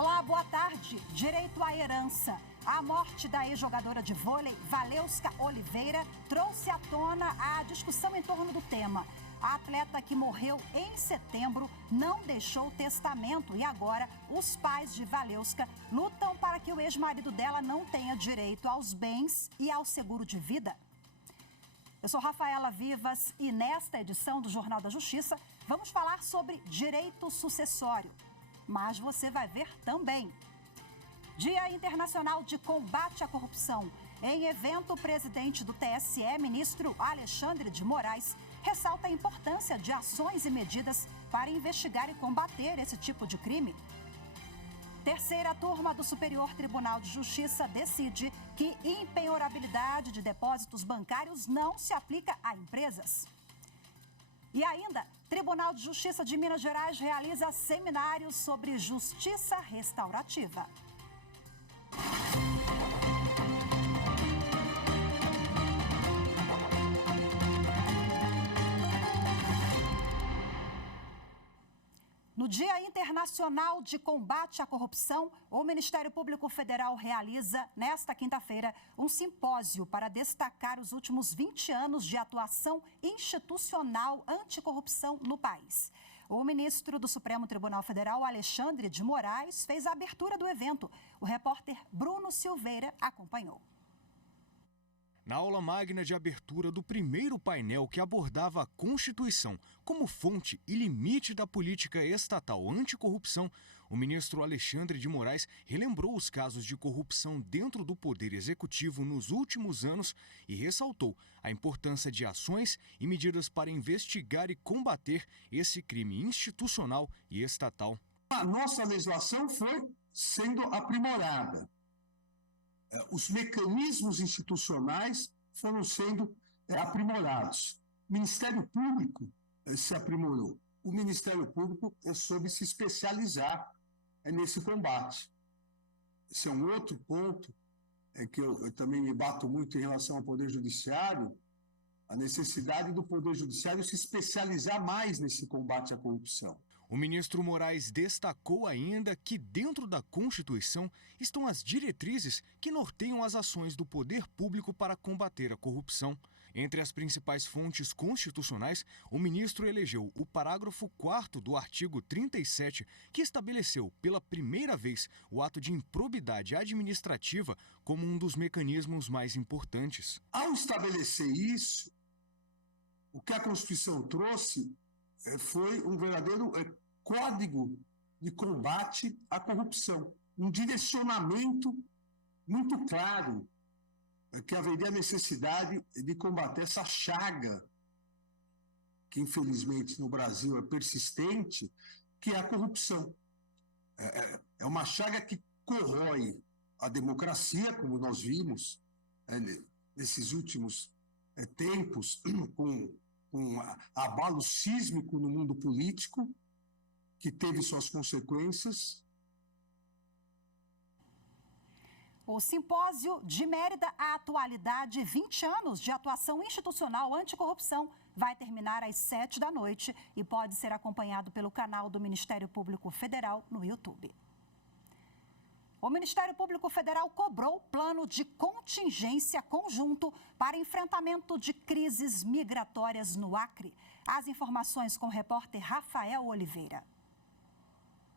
Olá, boa tarde. Direito à herança. A morte da ex-jogadora de vôlei, Valeuska Oliveira, trouxe à tona a discussão em torno do tema. A atleta que morreu em setembro não deixou testamento e agora os pais de Valeuska lutam para que o ex-marido dela não tenha direito aos bens e ao seguro de vida. Eu sou Rafaela Vivas e nesta edição do Jornal da Justiça vamos falar sobre direito sucessório. Mas você vai ver também. Dia Internacional de Combate à Corrupção. Em evento, o presidente do TSE, ministro Alexandre de Moraes, ressalta a importância de ações e medidas para investigar e combater esse tipo de crime. Terceira turma do Superior Tribunal de Justiça decide que impenhorabilidade de depósitos bancários não se aplica a empresas. E ainda, Tribunal de Justiça de Minas Gerais realiza seminários sobre justiça restaurativa. No Dia Internacional de Combate à Corrupção, o Ministério Público Federal realiza, nesta quinta-feira, um simpósio para destacar os últimos 20 anos de atuação institucional anticorrupção no país. O ministro do Supremo Tribunal Federal, Alexandre de Moraes, fez a abertura do evento. O repórter Bruno Silveira acompanhou. Na aula magna de abertura do primeiro painel que abordava a Constituição como fonte e limite da política estatal anticorrupção, o ministro Alexandre de Moraes relembrou os casos de corrupção dentro do Poder Executivo nos últimos anos e ressaltou a importância de ações e medidas para investigar e combater esse crime institucional e estatal. A nossa legislação foi sendo aprimorada. Os mecanismos institucionais foram sendo aprimorados. O Ministério Público se aprimorou. O Ministério Público soube se especializar nesse combate. Esse é um outro ponto que eu também me bato muito em relação ao Poder Judiciário, a necessidade do Poder Judiciário se especializar mais nesse combate à corrupção. O ministro Moraes destacou ainda que dentro da Constituição estão as diretrizes que norteiam as ações do poder público para combater a corrupção. Entre as principais fontes constitucionais, o ministro elegeu o parágrafo 4º do artigo 37, que estabeleceu pela primeira vez o ato de improbidade administrativa como um dos mecanismos mais importantes. Ao estabelecer isso, o que a Constituição trouxe foi um verdadeiro código de combate à corrupção, um direcionamento muito claro que haveria a necessidade de combater essa chaga que, infelizmente, no Brasil é persistente, que é a corrupção. É uma chaga que corrói a democracia, como nós vimos nesses últimos tempos, com abalo sísmico no mundo político, que teve suas consequências. O simpósio de Mérida à atualidade, 20 anos de atuação institucional anticorrupção, vai terminar às 19h e pode ser acompanhado pelo canal do Ministério Público Federal no YouTube. O Ministério Público Federal cobrou plano de contingência conjunto para enfrentamento de crises migratórias no Acre. As informações com o repórter Rafael Oliveira.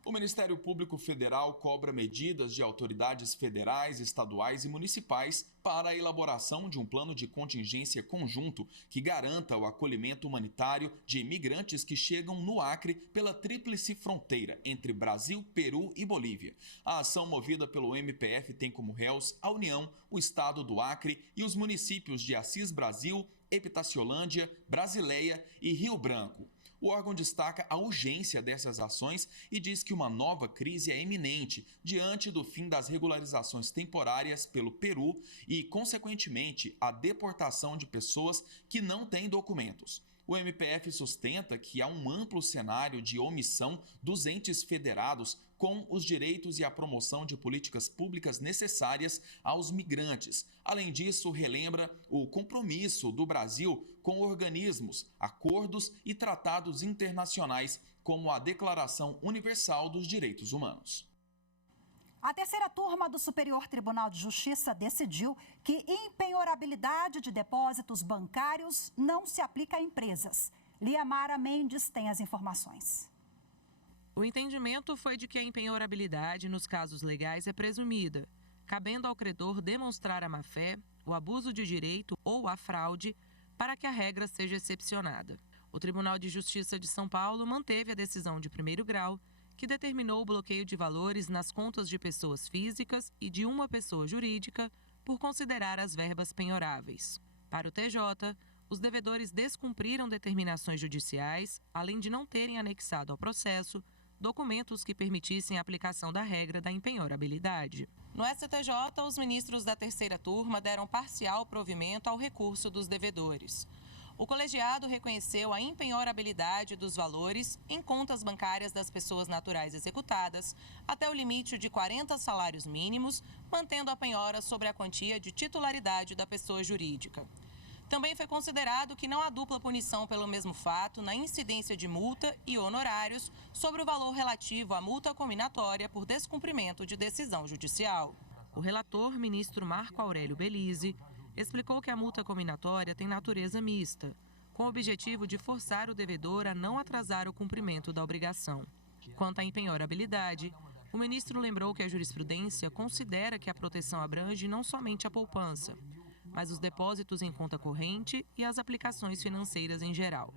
O Ministério Público Federal cobra medidas de autoridades federais, estaduais e municipais para a elaboração de um plano de contingência conjunto que garanta o acolhimento humanitário de imigrantes que chegam no Acre pela tríplice fronteira entre Brasil, Peru e Bolívia. A ação movida pelo MPF tem como réus a União, o Estado do Acre e os municípios de Assis Brasil, Epitaciolândia, Brasileia e Rio Branco. O órgão destaca a urgência dessas ações e diz que uma nova crise é iminente diante do fim das regularizações temporárias pelo Peru e, consequentemente, a deportação de pessoas que não têm documentos. O MPF sustenta que há um amplo cenário de omissão dos entes federados com os direitos e a promoção de políticas públicas necessárias aos migrantes. Além disso, relembra o compromisso do Brasil com organismos, acordos e tratados internacionais, como a Declaração Universal dos Direitos Humanos. A terceira turma do Superior Tribunal de Justiça decidiu que impenhorabilidade de depósitos bancários não se aplica a empresas. Liamara Mendes tem as informações. O entendimento foi de que a impenhorabilidade nos casos legais é presumida, cabendo ao credor demonstrar a má-fé, o abuso de direito ou a fraude para que a regra seja excepcionada. O Tribunal de Justiça de São Paulo manteve a decisão de primeiro grau, que determinou o bloqueio de valores nas contas de pessoas físicas e de uma pessoa jurídica por considerar as verbas penhoráveis. Para o TJ, os devedores descumpriram determinações judiciais, além de não terem anexado ao processo documentos que permitissem a aplicação da regra da impenhorabilidade. No STJ, os ministros da terceira turma deram parcial provimento ao recurso dos devedores. O colegiado reconheceu a impenhorabilidade dos valores em contas bancárias das pessoas naturais executadas até o limite de 40 salários mínimos, mantendo a penhora sobre a quantia de titularidade da pessoa jurídica. Também foi considerado que não há dupla punição pelo mesmo fato na incidência de multa e honorários sobre o valor relativo à multa cominatória por descumprimento de decisão judicial. O relator, ministro Marco Aurélio Belize, explicou que a multa cominatória tem natureza mista, com o objetivo de forçar o devedor a não atrasar o cumprimento da obrigação. Quanto à impenhorabilidade, o ministro lembrou que a jurisprudência considera que a proteção abrange não somente a poupança, mas os depósitos em conta corrente e as aplicações financeiras em geral.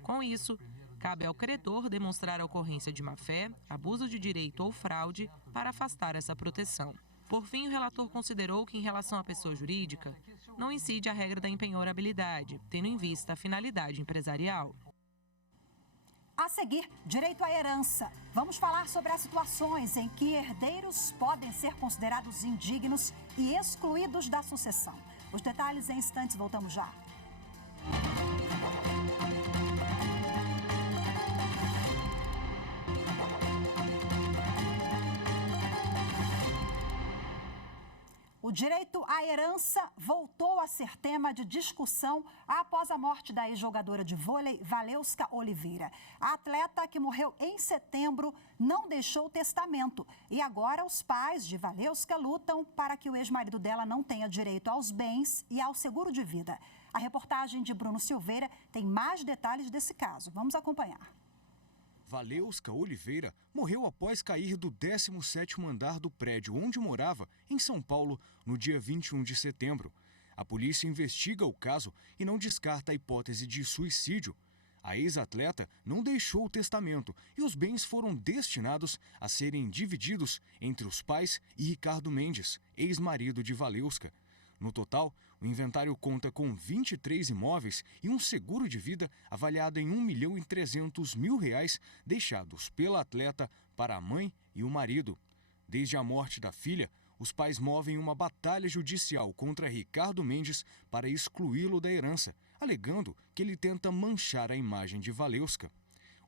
Com isso, cabe ao credor demonstrar a ocorrência de má-fé, abuso de direito ou fraude para afastar essa proteção. Por fim, o relator considerou que, em relação à pessoa jurídica, não incide a regra da impenhorabilidade, tendo em vista a finalidade empresarial. A seguir, direito à herança. Vamos falar sobre as situações em que herdeiros podem ser considerados indignos e excluídos da sucessão. Os detalhes em instantes, voltamos já. O direito à herança voltou a ser tema de discussão após a morte da ex-jogadora de vôlei Valeuska Oliveira. A atleta, que morreu em setembro, não deixou testamento. E agora os pais de Valeuska lutam para que o ex-marido dela não tenha direito aos bens e ao seguro de vida. A reportagem de Bruno Silveira tem mais detalhes desse caso. Vamos acompanhar. Valeuska Oliveira morreu após cair do 17º andar do prédio onde morava, em São Paulo, no dia 21 de setembro. A polícia investiga o caso e não descarta a hipótese de suicídio. A ex-atleta não deixou o testamento e os bens foram destinados a serem divididos entre os pais e Ricardo Mendes, ex-marido de Valeuska. No total, o inventário conta com 23 imóveis e um seguro de vida avaliado em R$1.300.000 deixados pela atleta para a mãe e o marido. Desde a morte da filha, os pais movem uma batalha judicial contra Ricardo Mendes para excluí-lo da herança, alegando que ele tenta manchar a imagem de Valeuska.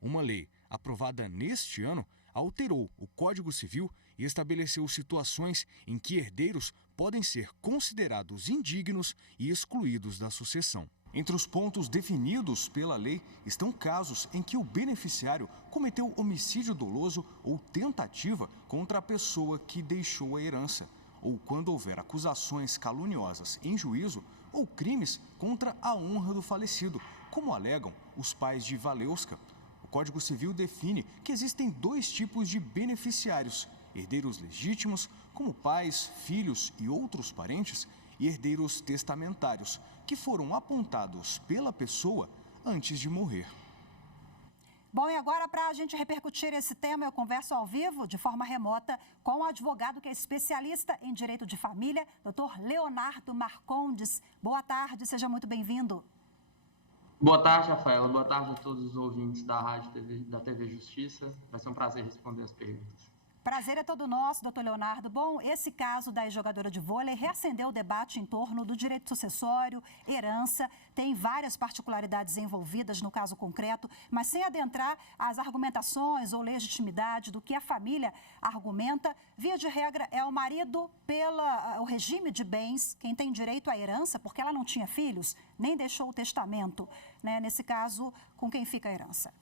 Uma lei aprovada neste ano alterou o Código Civil e estabeleceu situações em que herdeiros podem ser considerados indignos e excluídos da sucessão. Entre os pontos definidos pela lei estão casos em que o beneficiário cometeu homicídio doloso ou tentativa contra a pessoa que deixou a herança, ou quando houver acusações caluniosas em juízo ou crimes contra a honra do falecido, como alegam os pais de Valeuska. O Código Civil define que existem dois tipos de beneficiários: herdeiros legítimos, como pais, filhos e outros parentes, e herdeiros testamentários, que foram apontados pela pessoa antes de morrer. Bom, e agora, para a gente repercutir esse tema, eu converso ao vivo, de forma remota, com o advogado que é especialista em direito de família, Dr. Leonardo Marcondes. Boa tarde, seja muito bem-vindo. Boa tarde, Rafaela. Boa tarde a todos os ouvintes da da TV Justiça. Vai ser um prazer responder as perguntas. Prazer é todo nosso, doutor Leonardo. Bom, esse caso da ex-jogadora de vôlei reacendeu o debate em torno do direito sucessório, herança. Tem várias particularidades envolvidas no caso concreto, mas sem adentrar as argumentações ou legitimidade do que a família argumenta. Via de regra, é o marido o regime de bens, quem tem direito à herança, porque ela não tinha filhos, nem deixou o testamento. Né? Nesse caso, com quem fica a herança?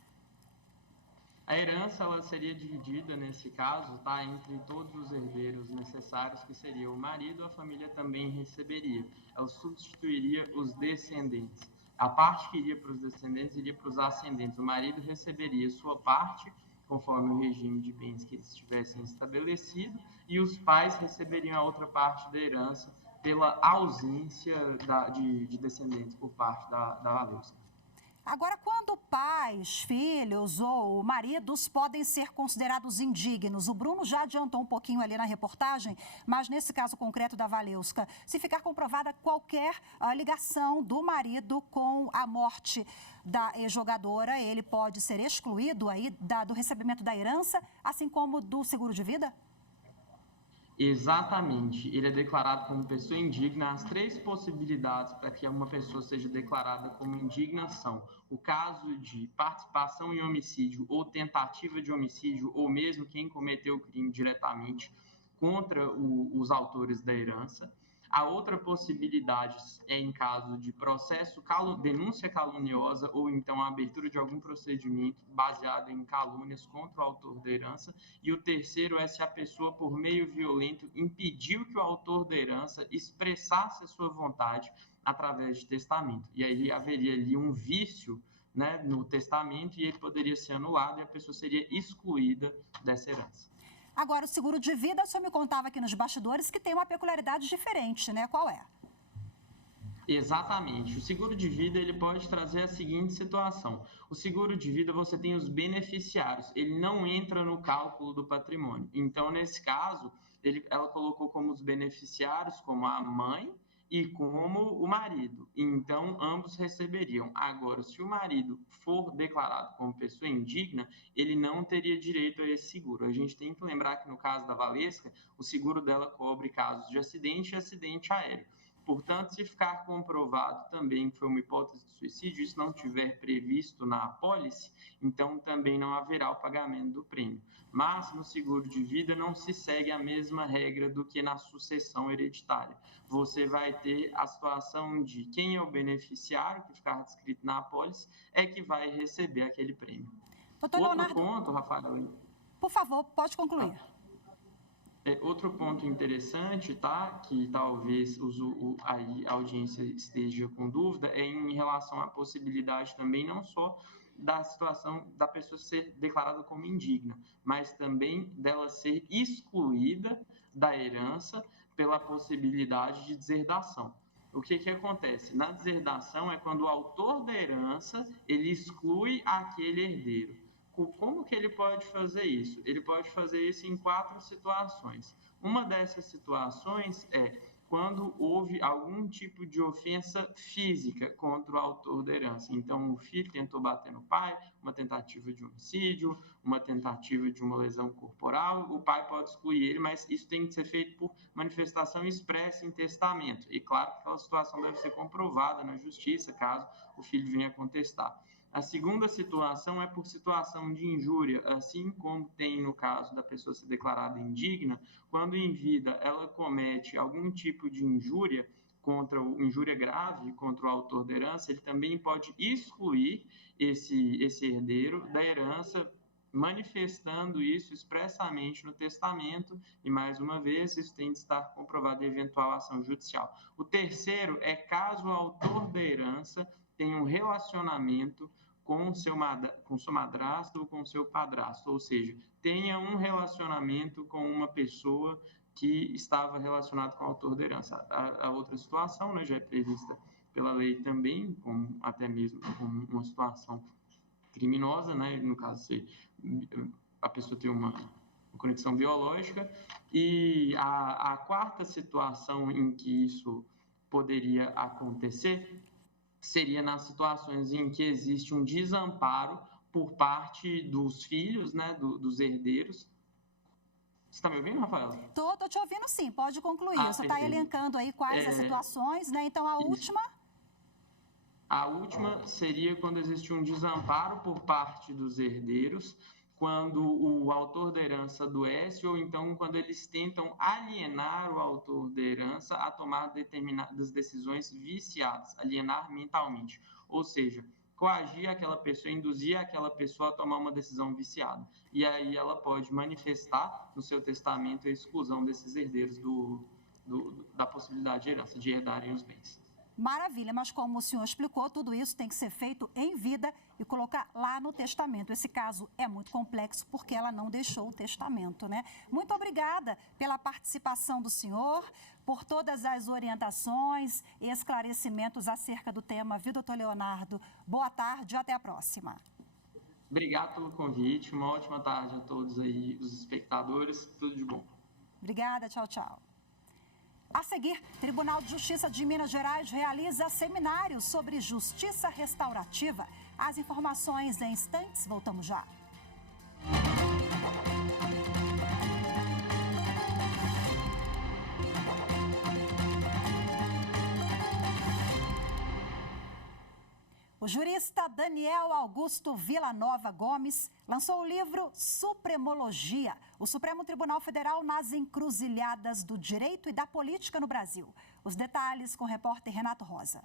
A herança ela seria dividida, nesse caso, tá, entre todos os herdeiros necessários, que seria o marido, a família também receberia. Ela substituiria os descendentes. A parte que iria para os descendentes iria para os ascendentes. O marido receberia sua parte, conforme o regime de bens que eles tivessem estabelecido, e os pais receberiam a outra parte da herança pela ausência de descendentes por parte da Valesca. Agora, quando pais, filhos ou maridos podem ser considerados indignos, o Bruno já adiantou um pouquinho ali na reportagem, mas nesse caso concreto da Valesca, se ficar comprovada qualquer ligação do marido com a morte da ex-jogadora, ele pode ser excluído aí do recebimento da herança, assim como do seguro de vida? Exatamente. Ele é declarado como pessoa indigna. As 3 possibilidades para que uma pessoa seja declarada como indigna são o caso de participação em homicídio ou tentativa de homicídio, ou mesmo quem cometeu o crime diretamente contra os autores da herança. A outra possibilidade é em caso de processo, denúncia caluniosa ou então a abertura de algum procedimento baseado em calúnias contra o autor da herança. E o terceiro é se a pessoa, por meio violento, impediu que o autor da herança expressasse a sua vontade através de testamento. E aí haveria ali um vício, né, no testamento, e ele poderia ser anulado e a pessoa seria excluída dessa herança. Agora, o seguro de vida, o senhor me contava aqui nos bastidores que tem uma peculiaridade diferente, né? Qual é? Exatamente. O seguro de vida ele pode trazer a seguinte situação. O seguro de vida, você tem os beneficiários, ele não entra no cálculo do patrimônio. Então, nesse caso, ela colocou como os beneficiários, como a mãe e como o marido. Então, ambos receberiam. Agora, se o marido for declarado como pessoa indigna, ele não teria direito a esse seguro. A gente tem que lembrar que, no caso da Valesca, o seguro dela cobre casos de acidente e acidente aéreo. Portanto, se ficar comprovado também que foi uma hipótese de suicídio, isso não estiver previsto na apólice, então também não haverá o pagamento do prêmio. Mas no seguro de vida não se segue a mesma regra do que na sucessão hereditária. Você vai ter a situação de quem é o beneficiário, que ficar descrito na apólice, é que vai receber aquele prêmio. Doutor Leonardo, ponto, Rafael. Por favor, pode concluir. Outro ponto interessante, tá, que talvez a audiência esteja com dúvida, é em relação à possibilidade também não só da situação da pessoa ser declarada como indigna, mas também dela ser excluída da herança pela possibilidade de deserdação. O que acontece? Na deserdação é quando o autor da herança ele exclui aquele herdeiro. Como que ele pode fazer isso? Ele pode fazer isso em 4 situações. Uma dessas situações é quando houve algum tipo de ofensa física contra o autor da herança. Então, o filho tentou bater no pai, uma tentativa de homicídio, uma tentativa de uma lesão corporal, o pai pode excluir ele, mas isso tem que ser feito por manifestação expressa em testamento. E claro que aquela situação deve ser comprovada na justiça, caso o filho venha contestar. A segunda situação é por situação de injúria, assim como tem no caso da pessoa ser declarada indigna, quando em vida ela comete algum tipo de injúria injúria grave contra o autor da herança, ele também pode excluir esse herdeiro da herança, manifestando isso expressamente no testamento, e mais uma vez isso tem de estar comprovado em eventual ação judicial. O terceiro é caso o autor da herança tenha um relacionamento com sua madrasta ou com seu padrasto, ou seja, tenha um relacionamento com uma pessoa que estava relacionada com o autor da herança. A outra situação, né, já é prevista pela lei também, até mesmo como uma situação criminosa, né, no caso, se a pessoa tem uma conexão biológica. E a quarta situação em que isso poderia acontecer seria nas situações em que existe um desamparo por parte dos filhos, né, dos herdeiros. Você está me ouvindo, Rafael? Tô te ouvindo sim, pode concluir. Você está elencando aí quais as situações, né? Então, última... A última seria quando existe um desamparo por parte dos herdeiros, quando o autor da herança adoece, ou então quando eles tentam alienar o autor da herança a tomar determinadas decisões viciadas, alienar mentalmente. Ou seja, coagir aquela pessoa, induzir aquela pessoa a tomar uma decisão viciada. E aí ela pode manifestar no seu testamento a exclusão desses herdeiros da possibilidade de herança, de herdarem os bens. Maravilha, mas como o senhor explicou, tudo isso tem que ser feito em vida e colocar lá no testamento. Esse caso é muito complexo porque ela não deixou o testamento, né? Muito obrigada pela participação do senhor, por todas as orientações e esclarecimentos acerca do tema. Viu, doutor Leonardo? Boa tarde e até a próxima. Obrigado pelo convite, uma ótima tarde a todos aí, os espectadores, tudo de bom. Obrigada, tchau, tchau. A seguir, Tribunal de Justiça de Minas Gerais realiza seminário sobre justiça restaurativa. As informações em instantes, voltamos já. O jurista Daniel Augusto Villanova Gomes lançou o livro Supremologia, o Supremo Tribunal Federal nas encruzilhadas do direito e da política no Brasil. Os detalhes com o repórter Renato Rosa.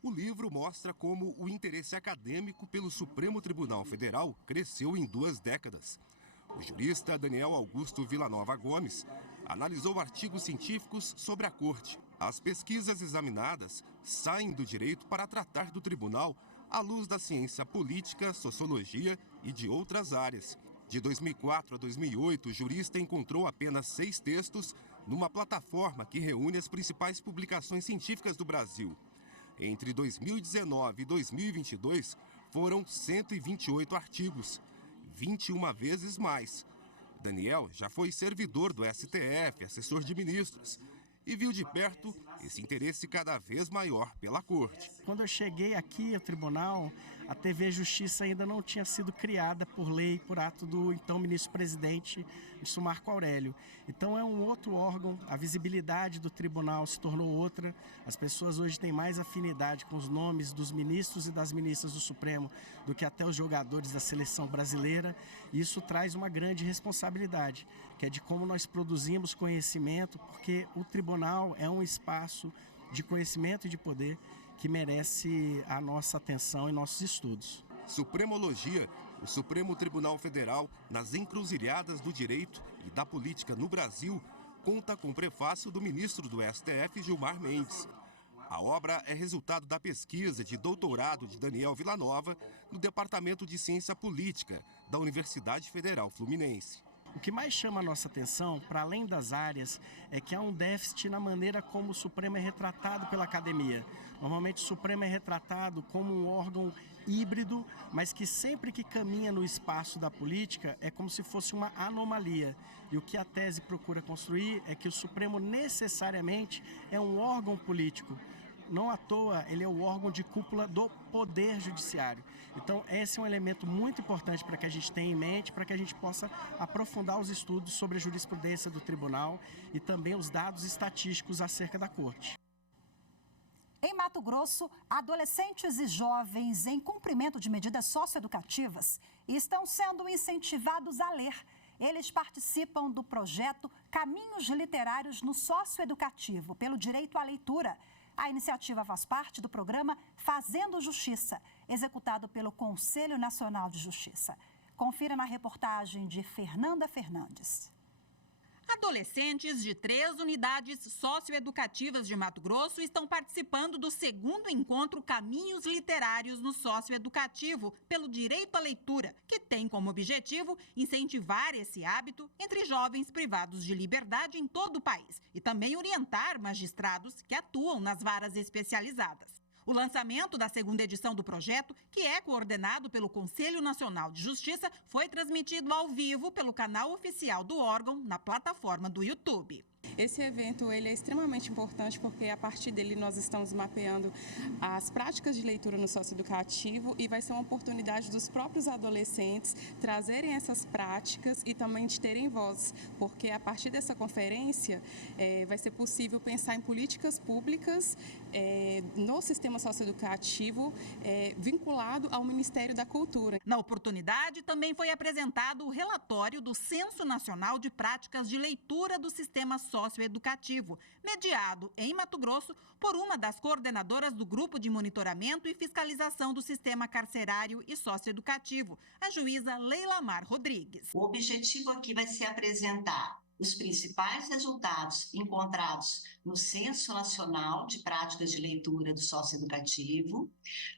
O livro mostra como o interesse acadêmico pelo Supremo Tribunal Federal cresceu em 2 décadas. O jurista Daniel Augusto Villanova Gomes analisou artigos científicos sobre a Corte. As pesquisas examinadas saem do direito para tratar do tribunal à luz da ciência política, sociologia e de outras áreas. De 2004 a 2008, o jurista encontrou apenas 6 textos numa plataforma que reúne as principais publicações científicas do Brasil. Entre 2019 e 2022, foram 128 artigos, 21 vezes mais. Daniel já foi servidor do STF, assessor de ministros, e viu de perto esse interesse cada vez maior pela Corte. Quando eu cheguei aqui ao tribunal, a TV Justiça ainda não tinha sido criada por lei, por ato do então ministro-presidente Marco Aurélio. Então é um outro órgão, a visibilidade do tribunal se tornou outra. As pessoas hoje têm mais afinidade com os nomes dos ministros e das ministras do Supremo do que até os jogadores da seleção brasileira. E isso traz uma grande responsabilidade, que é de como nós produzimos conhecimento, porque o tribunal é um espaço de conhecimento e de poder que merece a nossa atenção e nossos estudos. Supremologia, o Supremo Tribunal Federal nas encruzilhadas do direito e da política no Brasil, conta com o prefácio do ministro do STF, Gilmar Mendes. A obra é resultado da pesquisa de doutorado de Daniel Villanova no Departamento de Ciência Política da Universidade Federal Fluminense. O que mais chama a nossa atenção, para além das áreas, é que há um déficit na maneira como o Supremo é retratado pela academia. Normalmente o Supremo é retratado como um órgão híbrido, mas que sempre que caminha no espaço da política é como se fosse uma anomalia. E o que a tese procura construir é que o Supremo necessariamente é um órgão político. Não à toa, ele é o órgão de cúpula do Poder Judiciário. Então, esse é um elemento muito importante para que a gente tenha em mente, para que a gente possa aprofundar os estudos sobre a jurisprudência do tribunal e também os dados estatísticos acerca da Corte. Em Mato Grosso, adolescentes e jovens em cumprimento de medidas socioeducativas estão sendo incentivados a ler. Eles participam do projeto Caminhos Literários no Socioeducativo, pelo direito à leitura. A iniciativa faz parte do programa Fazendo Justiça, executado pelo Conselho Nacional de Justiça. Confira na reportagem de Fernanda Fernandes. Adolescentes de 3 unidades socioeducativas de Mato Grosso estão participando do 2º encontro Caminhos Literários no Socioeducativo pelo direito à leitura, que tem como objetivo incentivar esse hábito entre jovens privados de liberdade em todo o país e também orientar magistrados que atuam nas varas especializadas. O lançamento da 2ª edição do projeto, que é coordenado pelo Conselho Nacional de Justiça, foi transmitido ao vivo pelo canal oficial do órgão na plataforma do YouTube. Esse evento ele é extremamente importante porque a partir dele nós estamos mapeando as práticas de leitura no socioeducativo e vai ser uma oportunidade dos próprios adolescentes trazerem essas práticas e também de terem voz, porque a partir dessa conferência vai ser possível pensar em políticas públicas no sistema socioeducativo vinculado ao Ministério da Cultura. Na oportunidade, também foi apresentado o relatório do Censo Nacional de Práticas de Leitura do Sistema Socioeducativo socioeducativo, mediado em Mato Grosso por uma das coordenadoras do Grupo de Monitoramento e Fiscalização do Sistema Carcerário e Socioeducativo, a juíza Leila Mar Rodrigues. O objetivo aqui vai ser apresentar os principais resultados encontrados no Censo Nacional de Práticas de Leitura do Socioeducativo,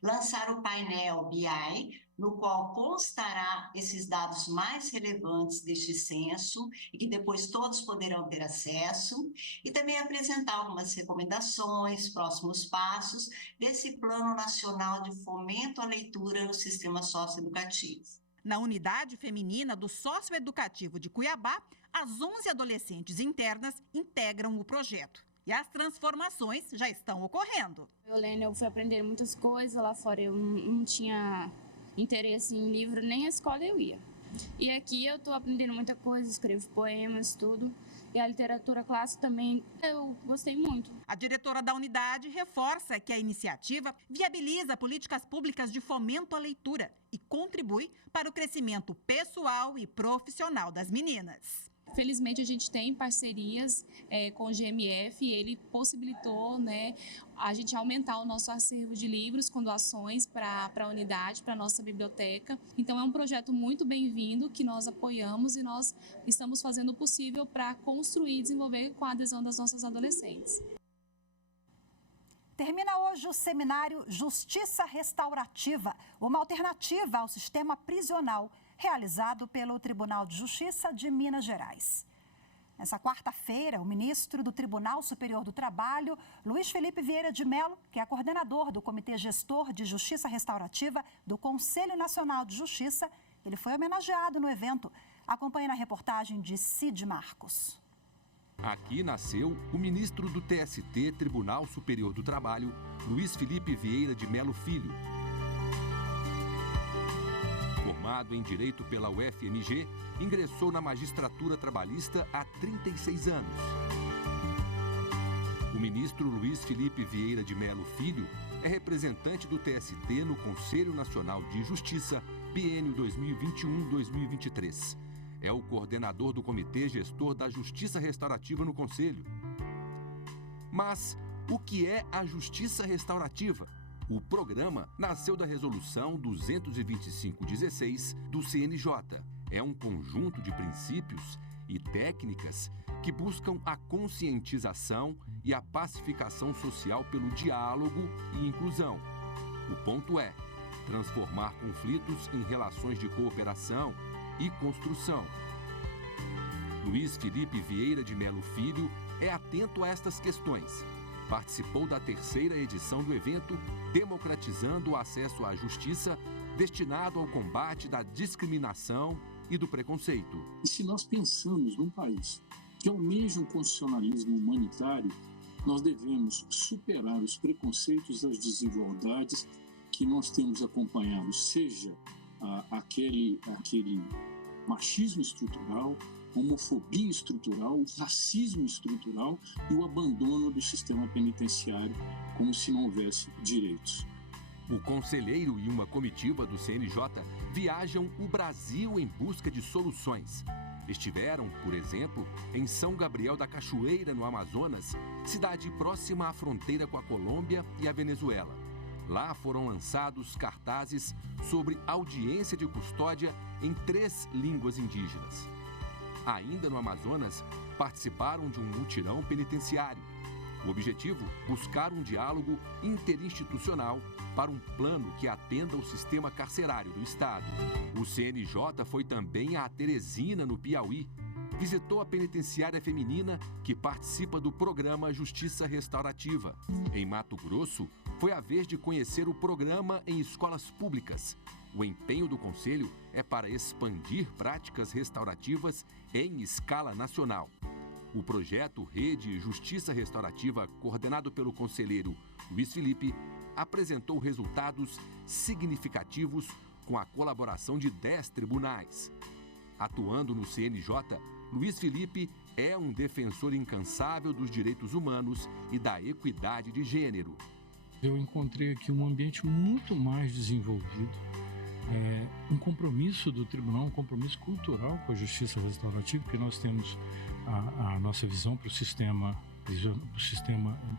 lançar o painel BI, no qual constará esses dados mais relevantes deste censo e que depois todos poderão ter acesso, e também apresentar algumas recomendações, próximos passos desse Plano Nacional de Fomento à Leitura no Sistema Socioeducativo. Na unidade feminina do Socioeducativo de Cuiabá, as 11 adolescentes internas integram o projeto. E as transformações já estão ocorrendo. Eu fui aprender muitas coisas lá fora, eu não tinha interesse em livro, nem a escola eu ia. E aqui eu estou aprendendo muita coisa, escrevo poemas, tudo. E a literatura clássica também, eu gostei muito. A diretora da unidade reforça que a iniciativa viabiliza políticas públicas de fomento à leitura e contribui para o crescimento pessoal e profissional das meninas. Felizmente, a gente tem parcerias com o GMF e ele possibilitou, a gente aumentar o nosso acervo de livros com doações para a unidade, para a nossa biblioteca. Então, é um projeto muito bem-vindo que nós apoiamos e nós estamos fazendo o possível para construir e desenvolver com a adesão das nossas adolescentes. Termina hoje o seminário Justiça Restaurativa, uma alternativa ao sistema prisional, realizado pelo Tribunal de Justiça de Minas Gerais. Nessa quarta-feira, o ministro do Tribunal Superior do Trabalho, Luiz Felipe Vieira de Mello, que é coordenador do Comitê Gestor de Justiça Restaurativa do Conselho Nacional de Justiça, ele foi homenageado no evento. Acompanhe na reportagem de Cid Marcos. Aqui nasceu o ministro do TST, Tribunal Superior do Trabalho, Luiz Felipe Vieira de Mello Filho. Formado em Direito pela UFMG, ingressou na magistratura trabalhista há 36 anos. O ministro Luiz Felipe Vieira de Mello Filho é representante do TST no Conselho Nacional de Justiça, biênio 2021-2023. É o coordenador do Comitê Gestor da Justiça Restaurativa no Conselho. Mas o que é a Justiça Restaurativa? O programa nasceu da Resolução 225/16 do CNJ. É um conjunto de princípios e técnicas que buscam a conscientização e a pacificação social pelo diálogo e inclusão. O ponto é transformar conflitos em relações de cooperação e construção. Luiz Felipe Vieira de Mello Filho é atento a estas questões. Participou da terceira edição do evento Democratizando o Acesso à Justiça, destinado ao combate da discriminação e do preconceito. E se nós pensamos num país que almeja um constitucionalismo humanitário, nós devemos superar os preconceitos e as desigualdades que nós temos acompanhado, seja aquele machismo estrutural, homofobia estrutural, o racismo estrutural e o abandono do sistema penitenciário, como se não houvesse direitos. O conselheiro e uma comitiva do CNJ viajam o Brasil em busca de soluções. Estiveram, por exemplo, em São Gabriel da Cachoeira, no Amazonas, cidade próxima à fronteira com a Colômbia e a Venezuela. Lá foram lançados cartazes sobre audiência de custódia em 3 línguas indígenas. Ainda no Amazonas, participaram de um mutirão penitenciário. O objetivo, buscar um diálogo interinstitucional para um plano que atenda ao sistema carcerário do Estado. O CNJ foi também a Teresina, no Piauí. Visitou a penitenciária feminina, que participa do programa Justiça Restaurativa. Em Mato Grosso, foi a vez de conhecer o programa em escolas públicas. O empenho do Conselho é para expandir práticas restaurativas em escala nacional. O projeto Rede Justiça Restaurativa, coordenado pelo conselheiro Luiz Felipe, apresentou resultados significativos com a colaboração de 10 tribunais. Atuando no CNJ, Luiz Felipe é um defensor incansável dos direitos humanos e da equidade de gênero. Eu encontrei aqui um ambiente muito mais desenvolvido, um compromisso do tribunal, um compromisso cultural com a justiça restaurativa, porque nós temos a nossa visão para o sistema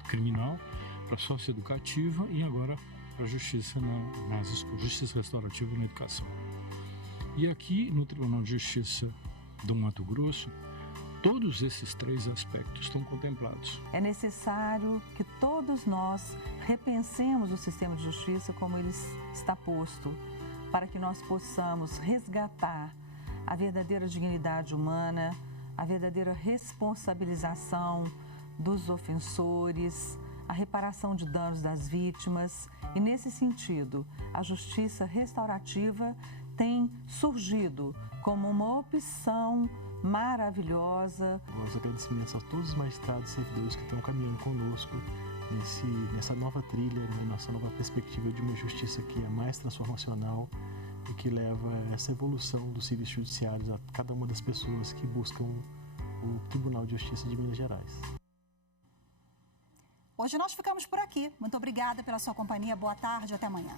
criminal, para a socioeducativa e agora para a justiça justiça restaurativa na educação. E aqui no Tribunal de Justiça do Mato Grosso, todos esses 3 aspectos estão contemplados. É necessário que todos nós repensemos o sistema de justiça como ele está posto, para que nós possamos resgatar a verdadeira dignidade humana, a verdadeira responsabilização dos ofensores, a reparação de danos das vítimas. E, nesse sentido, a justiça restaurativa tem surgido como uma opção maravilhosa. Os agradecimentos a todos os magistrados e servidores que estão caminhando conosco nessa nessa nova trilha, nessa nova perspectiva de uma justiça que é mais transformacional e que leva essa evolução dos serviços judiciários a cada uma das pessoas que buscam o Tribunal de Justiça de Minas Gerais. Hoje nós ficamos por aqui. Muito obrigada pela sua companhia. Boa tarde, até amanhã.